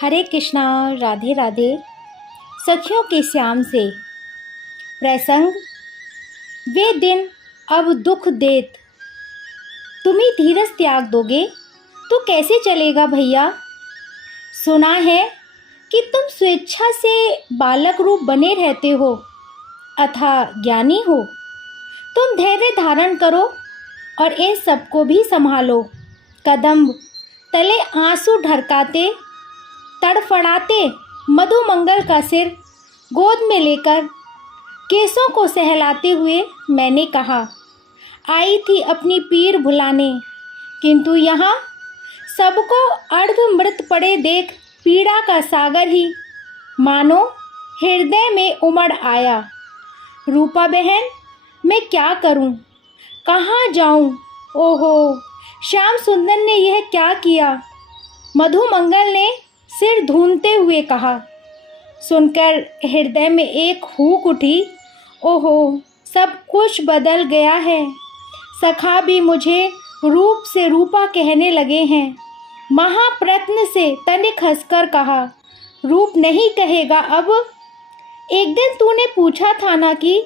हरे कृष्णा। राधे राधे। सखियों के श्याम से प्रसंग। वे दिन अब दुख देत, तुम्ही धीरज त्याग दोगे तो कैसे चलेगा भैया। सुना है कि तुम स्वेच्छा से बालक रूप बने रहते हो, अथाह ज्ञानी हो। तुम धैर्य धारण करो और इन सबको भी संभालो। कदम तले आंसू ढरकाते तड़फड़ाते मधुमंगल का सिर गोद में लेकर केसों को सहलाते हुए मैंने कहा, आई थी अपनी पीर भुलाने, किंतु यहाँ सबको अर्धमृत पड़े देख पीड़ा का सागर ही मानो हृदय में उमड़ आया। रूपा बहन, मैं क्या करूं, कहाँ जाऊं। ओहो, श्याम सुंदर ने यह क्या किया। मधुमंगल ने सिर धूनते हुए कहा। सुनकर हृदय में एक हूक उठी। ओहो, सब कुछ बदल गया है। सखा भी मुझे रूप से रूपा कहने लगे हैं। महाप्रत्न से तनिक हंसकर कहा, रूप नहीं कहेगा अब। एक दिन तूने पूछा था ना कि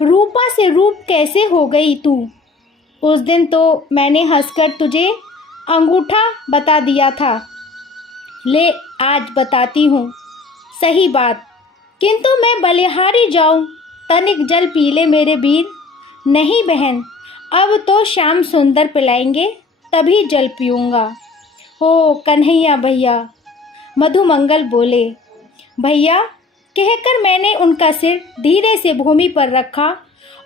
रूपा से रूप कैसे हो गई तू। उस दिन तो मैंने हंसकर तुझे अंगूठा बता दिया था। ले आज बताती हूँ सही बात, किंतु मैं बलिहारी जाऊँ, तनिक जल पी ले मेरे वीर। नहीं बहन, अब तो श्याम सुंदर पिलाएंगे तभी जल पीऊँगा। हो कन्हैया भैया, मधुमंगल बोले। भैया कहकर मैंने उनका सिर धीरे से भूमि पर रखा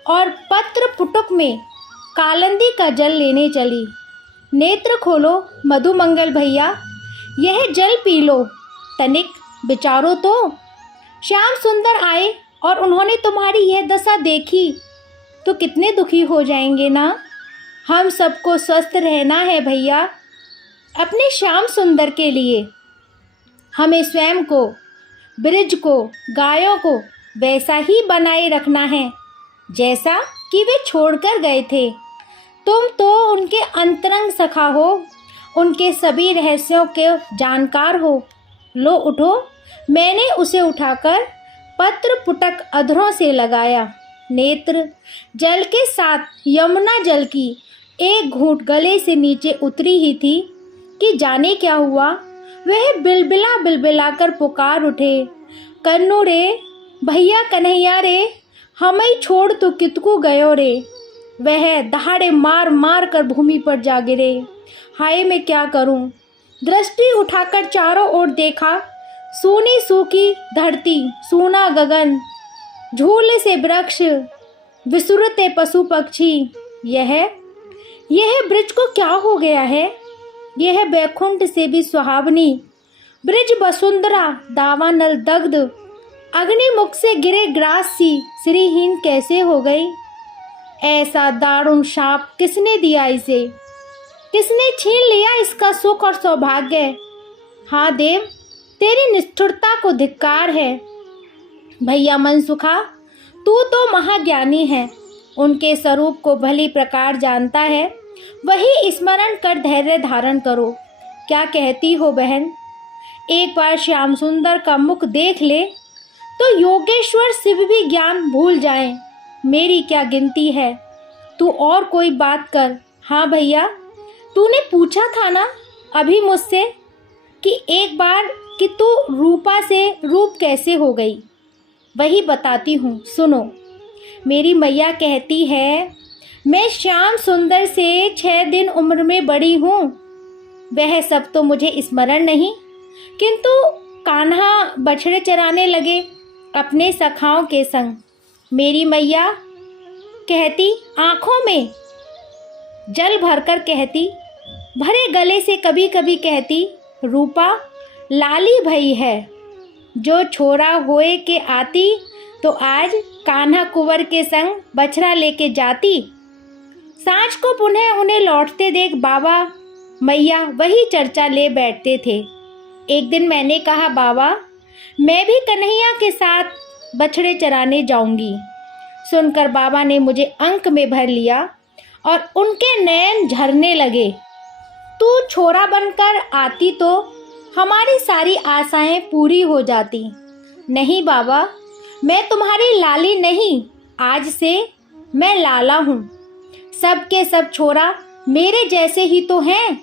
और पत्र पुटुक में कालंदी का जल लेने चली। नेत्र खोलो मधुमंगल भैया, यह जल पी लो, तनिक विचारो तो। श्याम सुंदर आए और उन्होंने तुम्हारी यह दशा देखी तो कितने दुखी हो जाएंगे ना। हम सबको स्वस्थ रहना है भैया, अपने श्याम सुंदर के लिए। हमें स्वयं को, ब्रिज को, गायों को वैसा ही बनाए रखना है जैसा कि वे छोड़कर गए थे। तुम तो उनके अंतरंग सखा हो, उनके सभी रहस्यों के जानकार हो। लो उठो। मैंने उसे उठाकर पत्र पुटक अधरों से लगाया। नेत्र जल के साथ यमुना जल की एक घूंट गले से नीचे उतरी ही थी कि जाने क्या हुआ। वह बिलबिला बिलबिला कर पुकार उठे, कन्नू रे, भैया कन्हैया रे, हमें छोड़ तो कितकू गयो रे। वह दहाड़े मार मार कर भूमि पर जा गिरे। हाय मैं क्या करूं। दृष्टि उठाकर चारों ओर देखा। सूनी सूखी धरती, सूना गगन, झूले से वृक्ष, विसुरते पशु पक्षी। यह ब्रिज को क्या हो गया है। यह बैकुंठ से भी सुहावनी ब्रिज वसुंधरा दावानल दग्ध अग्निमुख से गिरे ग्रास सी श्रीहीन कैसे हो गई। ऐसा दारुण शाप किसने दिया इसे, किसने छीन लिया इसका सुख और सौभाग्य। हाँ देव, तेरी निष्ठुरता को धिक्कार है। भैया मनसुखा, तू तो महाज्ञानी है, उनके स्वरूप को भली प्रकार जानता है। वही स्मरण कर धैर्य धारण करो। क्या कहती हो बहन। एक बार श्याम सुंदर का मुख देख ले तो योगेश्वर शिव भी ज्ञान भूल जाएं। मेरी क्या गिनती है। तू और कोई बात कर। हाँ भैया, तूने पूछा था ना अभी मुझसे कि एक बार कि तू रूपा से रूप कैसे हो गई। वही बताती हूँ, सुनो। मेरी मैया कहती है, मैं श्याम सुंदर से 6 दिन उम्र में बड़ी हूँ। वह सब तो मुझे स्मरण नहीं, किंतु कान्हा बछड़े चराने लगे अपने सखाओं के संग। मेरी मैया कहती, आँखों में जल भरकर कहती, भरे गले से कभी कभी कहती, रूपा लाली भई है। जो छोरा होए के आती तो आज कान्हा कुंवर के संग बछड़ा लेके जाती। सांझ को पुनः उन्हें लौटते देख बाबा मैया वही चर्चा ले बैठते थे। एक दिन मैंने कहा, बाबा मैं भी कन्हैया के साथ बछड़े चराने जाऊंगी। सुनकर बाबा ने मुझे अंक में भर लिया और उनके नयन झरने लगे। तू छोरा बनकर आती तो हमारी सारी आशाएं पूरी हो जाती। नहीं बाबा, मैं तुम्हारी लाली नहीं, आज से मैं लाला हूँ। सब के सब छोरा मेरे जैसे ही तो हैं।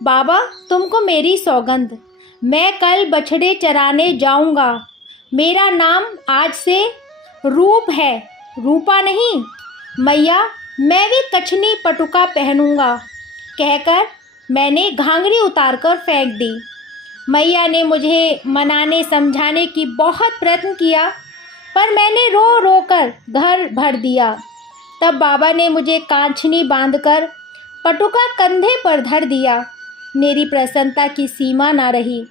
बाबा, तुमको मेरी सौगंध, मैं कल बछड़े चराने जाऊंगा। मेरा नाम आज से रूप है, रूपा नहीं। मैया, मैं भी कछनी पटुका पहनूंगा, कहकर मैंने घांगरी उतारकर फेंक दी। मैया ने मुझे मनाने समझाने की बहुत प्रयत्न किया, पर मैंने रो रो कर घर भर दिया। तब बाबा ने मुझे कांछनी बांधकर पटुका कंधे पर धर दिया। मेरी प्रसन्नता की सीमा ना रही।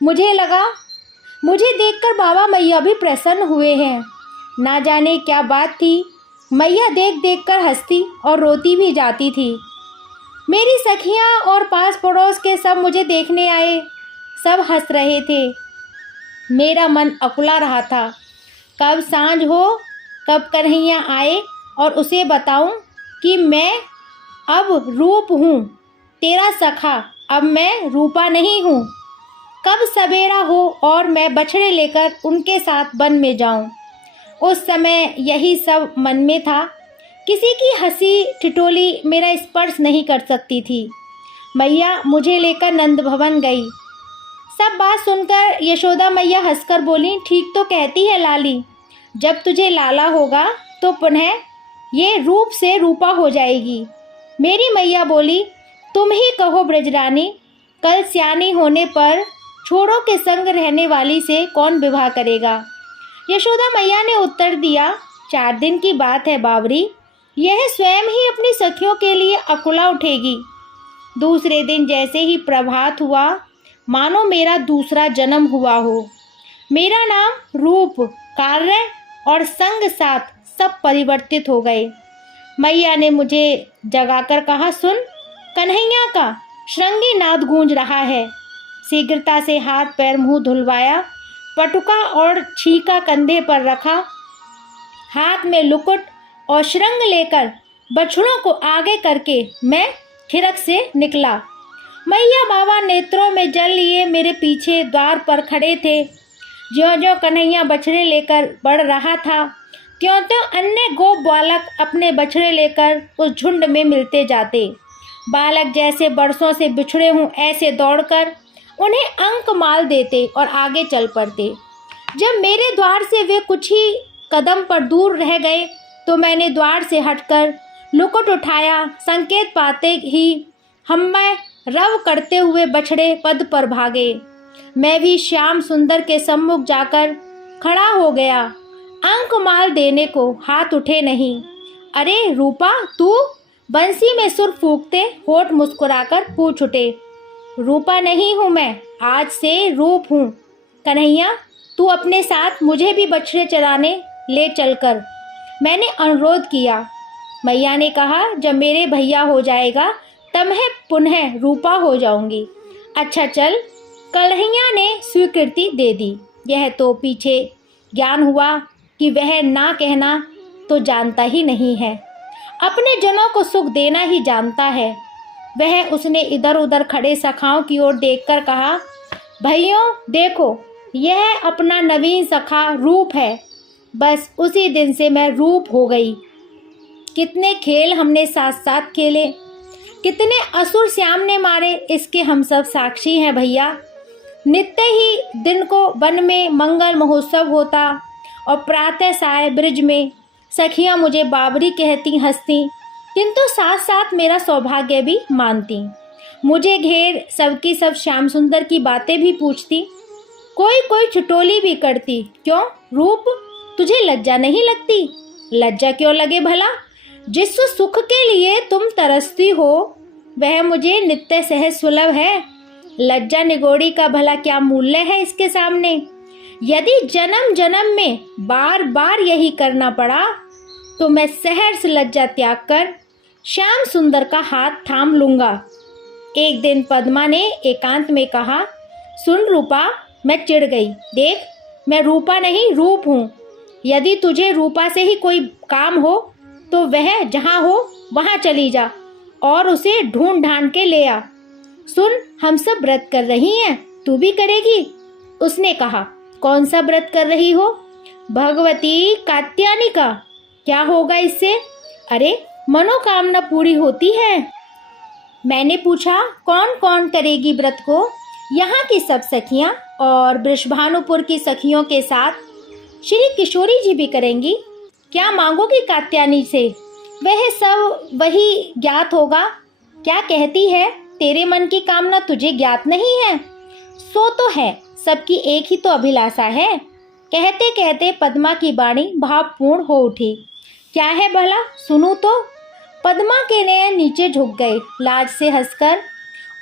मुझे लगा मुझे देखकर बाबा मैया भी प्रसन्न हुए हैं। ना जाने क्या बात थी, मैया देख देख कर हंसती और रोती भी जाती थी। मेरी सखियां और पास पड़ोस के सब मुझे देखने आए, सब हंस रहे थे। मेरा मन अकुला रहा था, कब सांझ हो, कब कन्हैया आए और उसे बताऊं कि मैं अब रूप हूँ, तेरा सखा, अब मैं रूपा नहीं हूँ। कब सवेरा हो और मैं बछड़े लेकर उनके साथ वन में जाऊं। उस समय यही सब मन में था। किसी की हंसी ठिठोली मेरा स्पर्श नहीं कर सकती थी। मैया मुझे लेकर नंद भवन गई। सब बात सुनकर यशोदा मैया हंसकर बोली, ठीक तो कहती है लाली, जब तुझे लाला होगा तो पुनः ये रूप से रूपा हो जाएगी। मेरी मैया बोली, तुम ही कहो ब्रजरानी, कल सियानी होने पर छोरों के संग रहने वाली से कौन विवाह करेगा। यशोदा मैया ने उत्तर दिया, 4 दिन की बात है बावरी, यह स्वयं ही अपनी सखियों के लिए अकुला उठेगी। दूसरे दिन जैसे ही प्रभात हुआ, मानो मेरा दूसरा जन्म हुआ हो। मेरा नाम, रूप, कार्य और संग साथ सब परिवर्तित हो गए। मैया ने मुझे जगाकर कहा, सुन, कन्हैया का श्रृंगी नाद गूंज रहा है। शीघ्रता से हाथ पैर मुंह धुलवाया, पटुका और छीका कंधे पर रखा, हाथ में लुकुट और श्रृंग लेकर बछड़ों को आगे करके मैं खिरक से निकला। मैया बाबा नेत्रों में जल लिए मेरे पीछे द्वार पर खड़े थे। ज्यों-ज्यों कन्हैया बछड़े लेकर बढ़ रहा था, त्यों-त्यों अन्य गोप बालक अपने बछड़े लेकर उस झुंड में मिलते जाते। बालक जैसे बरसों से बिछड़े हों ऐसे दौड़कर उन्हें अंक माल देते और आगे चल पड़ते। जब मेरे द्वार से वे कुछ ही कदम पर दूर रह गए तो मैंने द्वार से हटकर लुकुट उठाया। संकेत पाते ही हम्मे रव करते हुए बछड़े पद पर भागे। मैं भी श्याम सुंदर के सम्मुख जाकर खड़ा हो गया। अंक माल देने को हाथ उठे नहीं। अरे रूपा, तू? बंसी में सुर फूंकते होठ मुस्कुराकर पूछ उठे। रूपा नहीं हूँ मैं, आज से रूप हूँ। कन्हैया, तू अपने साथ मुझे भी बछड़े चराने ले चलकर, मैंने अनुरोध किया। मैया ने कहा, जब मेरे भैया हो जाएगा तब मैं पुनः रूपा हो जाऊंगी। अच्छा चल। कन्हैया ने स्वीकृति दे दी। यह तो पीछे ज्ञान हुआ कि वह ना कहना तो जानता ही नहीं है, अपने जनों को सुख देना ही जानता है। वह उसने इधर उधर खड़े सखाओं की ओर देखकर कहा, भाइयों देखो, यह अपना नवीन सखा रूप है। बस उसी दिन से मैं रूप हो गई। कितने खेल हमने साथ साथ खेले, कितने असुर श्याम ने मारे, इसके हम सब साक्षी हैं भैया। नित्य ही दिन को वन में मंगल महोत्सव होता और प्रातः साय ब्रिज में सखियां मुझे बाबरी कहती, हंसती, किंतु साथ साथ मेरा सौभाग्य भी मानती। मुझे घेर सबकी सब श्याम सुंदर की बातें भी पूछती, कोई कोई छुटोली भी करती। क्यों रूप, तुझे लज्जा नहीं लगती? लज्जा क्यों लगे भला? जिस सुख के लिए तुम तरसती हो वह मुझे नित्य सहज सुलभ है। लज्जा निगोड़ी का भला क्या मूल्य है इसके सामने? यदि जन्म जन्म में बार बार यही करना पड़ा तो मैं सहर्ष लज्जा त्याग कर श्याम सुंदर का हाथ थाम लूंगा। एक दिन पद्मा ने एकांत में कहा, सुन रूपा, मैं चिढ़ गई। देख, मैं रूपा नहीं रूप हूँ। यदि तुझे रूपा से ही कोई काम हो तो वह जहाँ हो वहाँ चली जा और उसे ढूंढ ढांढ के ले आ। सुन, हम सब व्रत कर रही हैं, तू भी करेगी? उसने कहा, कौन सा व्रत कर रही हो? भगवती कात्यायनी का। क्या होगा इससे? अरे मनोकामना पूरी होती है। मैंने पूछा, कौन कौन करेगी व्रत को? यहाँ की सब सखियाँ और वृषभानुपुर की सखियों के साथ श्री किशोरी जी भी करेंगी। क्या मांगोगी कात्यायनी से? वह सब वही ज्ञात होगा। क्या कहती है? तेरे मन की कामना तुझे ज्ञात नहीं है? सो तो है, सबकी एक ही तो अभिलाषा है। कहते कहते पद्मा की वाणी भावपूर्ण हो उठी। क्या है भला, सुनूं तो? पद्मा के नयन नीचे झुक गए। लाज से हंसकर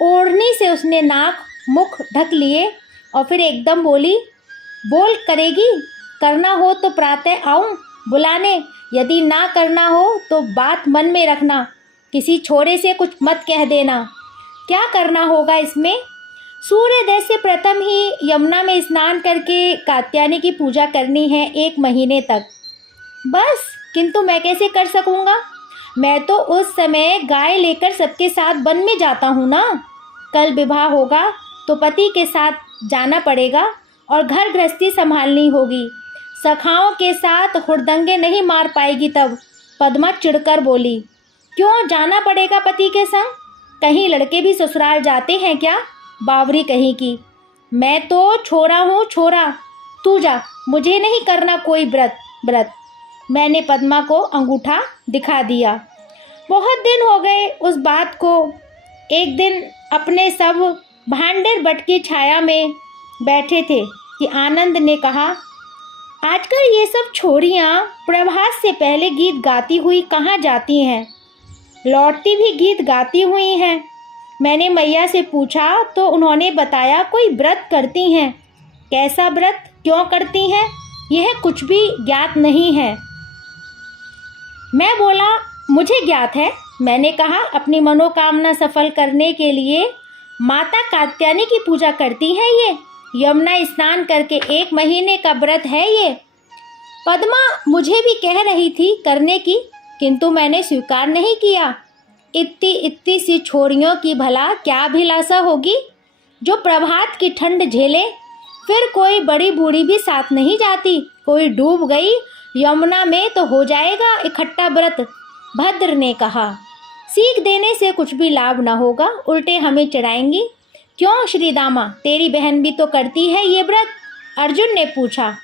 ओढ़नी से उसने नाक मुख ढक लिए और फिर एकदम बोली, बोल करेगी? करना हो तो प्रातः आऊं बुलाने, यदि ना करना हो तो बात मन में रखना, किसी छोरे से कुछ मत कह देना। क्या करना होगा इसमें? सूर्योदय से प्रथम ही यमुना में स्नान करके कात्यायनी की पूजा करनी है 1 महीने तक। बस? किंतु मैं कैसे कर सकूँगा? मैं तो उस समय गाय लेकर सबके साथ वन में जाता हूँ ना। कल विवाह होगा तो पति के साथ जाना पड़ेगा और घर गृहस्थी संभालनी होगी। सखाओं के साथ हुड़दंगे नहीं मार पाएगी तब। पद्मा चिढ़कर बोली, क्यों जाना पड़ेगा पति के संग? कहीं लड़के भी ससुराल जाते हैं क्या? बावरी कहीं की। मैं तो छोरा हूँ, छोरा। तू जा, मुझे नहीं करना कोई व्रत। मैंने पद्मा को अंगूठा दिखा दिया। बहुत दिन हो गए उस बात को। एक दिन अपने सब भांडेर बट की छाया में बैठे थे कि आनंद ने कहा, आजकल ये सब छोरियाँ प्रभात से पहले गीत गाती हुई कहाँ जाती हैं? लौटती भी गीत गाती हुई हैं। मैंने मैया से पूछा तो उन्होंने बताया कोई व्रत करती हैं। कैसा व्रत, क्यों करती हैं, यह कुछ भी ज्ञात नहीं है। मैं बोला, मुझे ज्ञात है। मैंने कहा, अपनी मनोकामना सफल करने के लिए माता कात्यायनी की पूजा करती है ये। यमुना स्नान करके 1 महीने का व्रत है ये। पद्मा मुझे भी कह रही थी करने की, किंतु मैंने स्वीकार नहीं किया। इतनी सी छोरियों की भला क्या अभिलाषा होगी जो प्रभात की ठंड झेले? फिर कोई बड़ी बूढ़ी भी साथ नहीं जाती। कोई डूब गई यमुना में तो हो जाएगा इकट्ठा व्रत। भद्र ने कहा, सीख देने से कुछ भी लाभ न होगा, उल्टे हमें चढ़ाएंगी। क्यों श्रीदामा, तेरी बहन भी तो करती है ये व्रत? अर्जुन ने पूछा।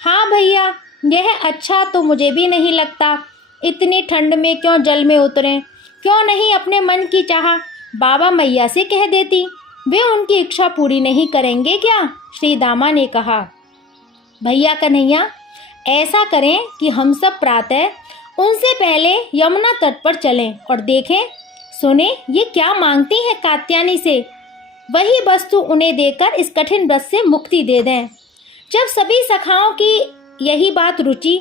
हाँ भैया, यह अच्छा तो मुझे भी नहीं लगता। इतनी ठंड में क्यों जल में उतरें? क्यों नहीं अपने मन की चाह बाबा मैया से कह देती? वे उनकी इच्छा पूरी नहीं करेंगे क्या? श्रीदामा ने कहा। भैया कन्हैया, ऐसा करें कि हम सब प्रातः उनसे पहले यमुना तट पर चलें और देखें सुने ये क्या मांगती हैं कात्यायनी से। वही वस्तु उन्हें देकर इस कठिन व्रत से मुक्ति दे दें। जब सभी सखाओं की यही बात रुचि,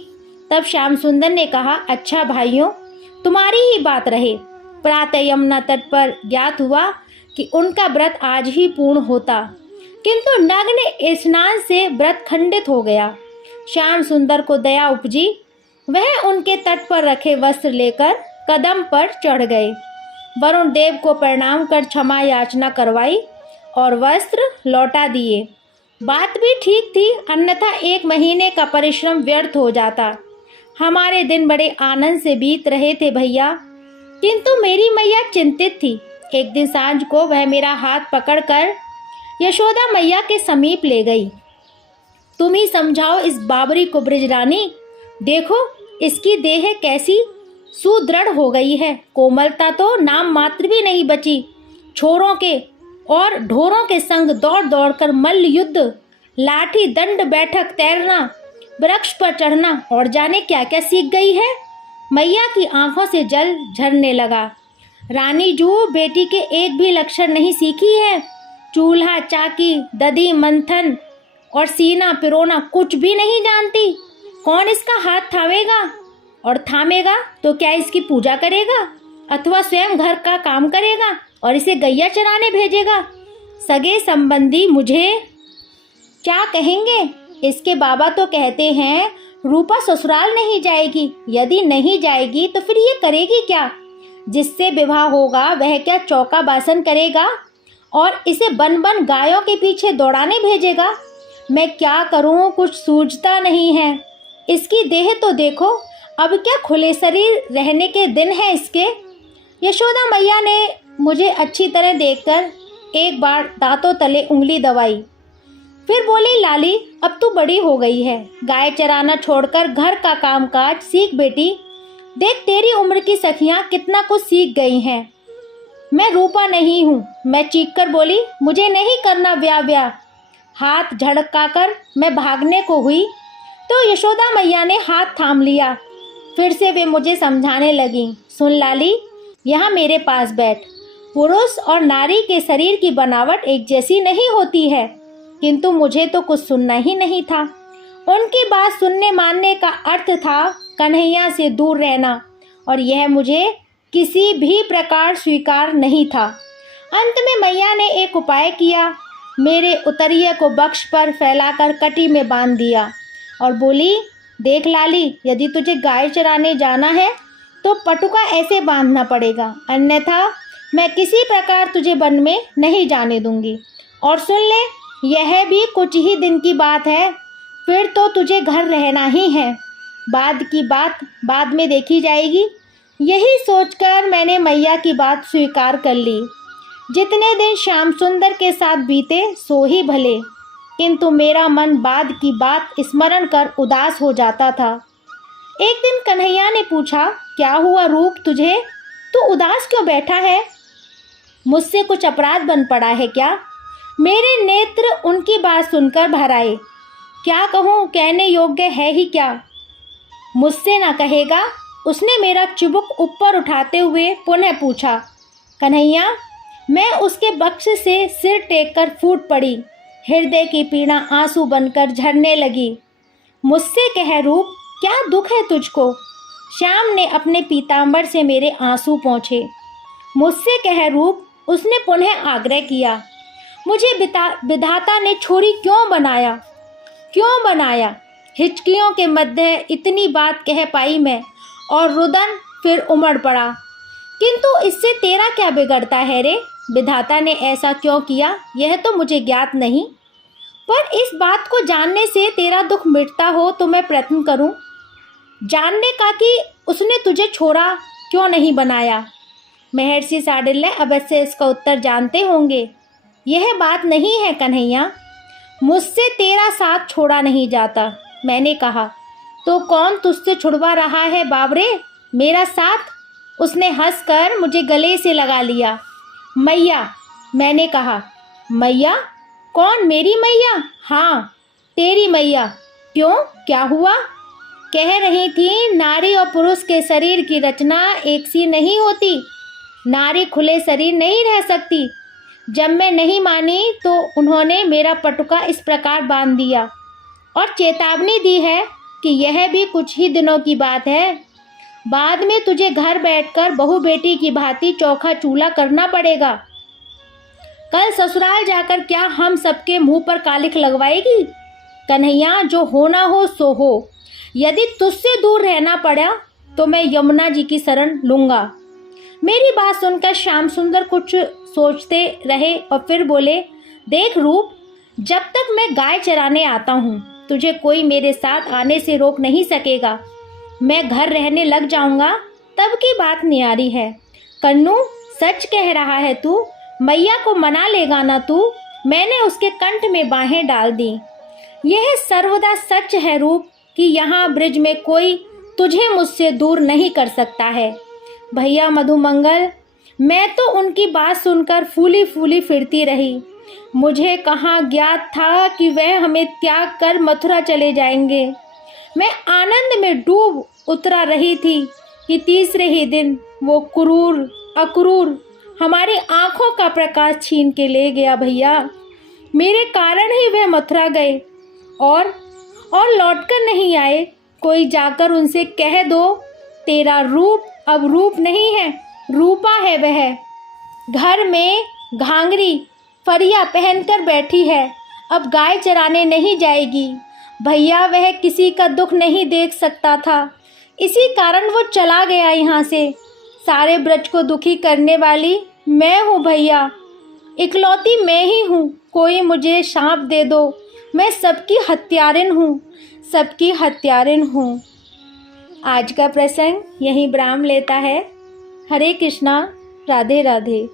तब श्याम सुंदर ने कहा, अच्छा भाइयों, तुम्हारी ही बात रहे। प्रातः यमुना तट पर ज्ञात हुआ कि उनका व्रत आज ही पूर्ण होता, किंतु नग्न स्नान से व्रत खंडित हो गया। श्याम सुंदर को दया उपजी। वह उनके तट पर रखे वस्त्र लेकर कदम पर चढ़ गए। वरुण देव को प्रणाम कर क्षमा याचना करवाई और वस्त्र लौटा दिए। बात भी ठीक थी, अन्यथा 1 महीने का परिश्रम व्यर्थ हो जाता। हमारे दिन बड़े आनंद से बीत रहे थे भैया, किंतु मेरी मैया चिंतित थी। एक दिन सांझ को वह मेरा हाथ पकड़कर यशोदा मैया के समीप ले गई। तुम ही समझाओ इस बाबरी को ब्रजरानी। देखो इसकी देह कैसी सुदृढ़ हो गई है, कोमलता तो नाम मात्र भी नहीं बची। छोरों के और ढोरों के संग दौड़ दौड़ कर मल्ल युद्ध, लाठी दंड बैठक, तैरना, वृक्ष पर चढ़ना और जाने क्या क्या सीख गई है। मैया की आंखों से जल झरने लगा। रानी जू बेटी के एक भी लक्षण नहीं सीखी है। चूल्हा चाकी, दधी मंथन और सीना पिरोना कुछ भी नहीं जानती। कौन इसका हाथ थामेगा, और थामेगा तो क्या इसकी पूजा करेगा अथवा स्वयं घर का काम करेगा और इसे गैया चराने भेजेगा? सगे संबंधी मुझे क्या कहेंगे? इसके बाबा तो कहते हैं रूपा ससुराल नहीं जाएगी। यदि नहीं जाएगी तो फिर ये करेगी क्या? जिससे विवाह होगा वह क्या चौका बासन करेगा और इसे बन बन गायों के पीछे दौड़ाने भेजेगा। मैं क्या करूं, कुछ सूझता नहीं है। इसकी देह तो देखो, अब क्या खुले शरीर रहने के दिन हैं इसके। यशोदा मैया ने मुझे अच्छी तरह देखकर एक बार दांतों तले उंगली दबाई, फिर बोली, लाली अब तू बड़ी हो गई है, गाय चराना छोड़कर घर का कामकाज सीख बेटी। देख तेरी उम्र की सखियां कितना कुछ सीख गई हैं। मैं रूपा नहीं हूँ। मैं चीख कर बोली, मुझे नहीं करना ब्याह। हाथ झड़काकर मैं भागने को हुई तो यशोदा मैया ने हाथ थाम लिया। फिर से वे मुझे समझाने लगी, सुन लाली, यहाँ मेरे पास बैठ। पुरुष और नारी के शरीर की बनावट एक जैसी नहीं होती है। किंतु मुझे तो कुछ सुनना ही नहीं था। उनकी बात सुनने मानने का अर्थ था कन्हैया से दूर रहना, और यह मुझे किसी भी प्रकार स्वीकार नहीं था। अंत में मैया ने एक उपाय किया। मेरे उतरिये को बक्ष पर फैलाकर कटी में बांध दिया और बोली, देख लाली, यदि तुझे गाय चराने जाना है तो पटुका ऐसे बांधना पड़ेगा, अन्यथा मैं किसी प्रकार तुझे वन में नहीं जाने दूंगी। और सुन ले, यह भी कुछ ही दिन की बात है, फिर तो तुझे घर रहना ही है। बाद की बात बाद में देखी जाएगी। यही सोचकर मैंने मैया की बात स्वीकार कर ली। जितने दिन श्याम सुंदर के साथ बीते सो ही भले, किंतु मेरा मन बाद की बात स्मरण कर उदास हो जाता था। एक दिन कन्हैया ने पूछा, क्या हुआ रूप तुझे, तू उदास क्यों बैठा है? मुझसे कुछ अपराध बन पड़ा है क्या? मेरे नेत्र उनकी बात सुनकर भर आए। क्या कहूँ, कहने योग्य है ही क्या? मुझसे ना कहेगा? उसने मेरा चुबुक ऊपर उठाते हुए पुनः पूछा। कन्हैया, मैं उसके बक्ष से सिर टेककर फूट पड़ी। हृदय की पीड़ा आंसू बनकर झरने लगी। मुझसे कह रूप, क्या दुख है तुझको? श्याम ने अपने पीतांबर से मेरे आंसू पोंछे। मुझसे कह रूप, उसने पुनः आग्रह किया। मुझे विधाता ने छोरी क्यों बनाया? हिचकियों के मध्य इतनी बात कह पाई मैं, और रुदन फिर उमड़ पड़ा। किंतु इससे तेरा क्या बिगड़ता है रे? विधाता ने ऐसा क्यों किया यह तो मुझे ज्ञात नहीं, पर इस बात को जानने से तेरा दुख मिटता हो तो मैं प्रयत्न करूं जानने का कि उसने तुझे छोरा क्यों नहीं बनाया। महर्षि साडिल्य अवश्य इसका उत्तर जानते होंगे। यह बात नहीं है कन्हैया, मुझसे तेरा साथ छोड़ा नहीं जाता। मैंने कहा, तो कौन तुझसे छुड़वा रहा है बाबरे मेरा साथ? उसने हंसकर मुझे गले से लगा लिया। मैया, मैंने कहा। मैया? कौन, मेरी मैया? हाँ, तेरी मैया। क्यों, क्या हुआ? कह रही थी, नारी और पुरुष के शरीर की रचना एक सी नहीं होती। नारी खुले शरीर नहीं रह सकती। जब मैं नहीं मानी तो उन्होंने मेरा पटुका इस प्रकार बांध दिया और चेतावनी दी है कि यह भी कुछ ही दिनों की बात है। बाद में तुझे घर बैठकर बहू बेटी की भांति चोखा चूल्हा करना पड़ेगा। कल ससुराल जाकर क्या हम सबके मुंह पर कालिख लगवाएगी? कन्हैया, जो होना हो सो हो। यदि तुझसे दूर रहना पड़ा तो मैं यमुना जी की शरण लूंगा। मेरी बात सुनकर श्याम सुंदर कुछ सोचते रहे और फिर बोले, देख रूप, जब तक मैं गाय चराने आता हूँ तुझे कोई मेरे साथ आने से रोक नहीं सकेगा। मैं घर रहने लग जाऊंगा तब की बात न्यारी है। कन्नू, सच कह रहा है तू? मैया को मना लेगा ना तू? मैंने उसके कंठ में बाहें डाल दी। यह सर्वदा सच है रूप कि यहाँ ब्रिज में कोई तुझे मुझसे दूर नहीं कर सकता है। भैया मधुमंगल, मैं तो उनकी बात सुनकर फूली फूली फिरती रही। मुझे कहाँ ज्ञात था कि वह हमें त्याग कर मथुरा चले जाएंगे। मैं आनंद में डूब उतरा रही थी कि तीसरे ही दिन वो क्रूर अक्रूर हमारी आंखों का प्रकाश छीन के ले गया। भैया, मेरे कारण ही वह मथुरा गए और लौटकर नहीं आए। कोई जाकर उनसे कह दो, तेरा रूप अब रूप नहीं है, रूपा है वह। घर में घांगरी फरिया पहनकर बैठी है, अब गाय चराने नहीं जाएगी। भैया, वह किसी का दुख नहीं देख सकता था, इसी कारण वो चला गया यहाँ से। सारे ब्रज को दुखी करने वाली मैं हूँ भैया। इकलौती मैं ही हूँ, कोई मुझे शाप दे दो, मैं सबकी हत्यारिन हूँ, सबकी हत्यारिन हूँ। आज का प्रसंग यहीं विराम लेता है। हरे कृष्णा, राधे राधे।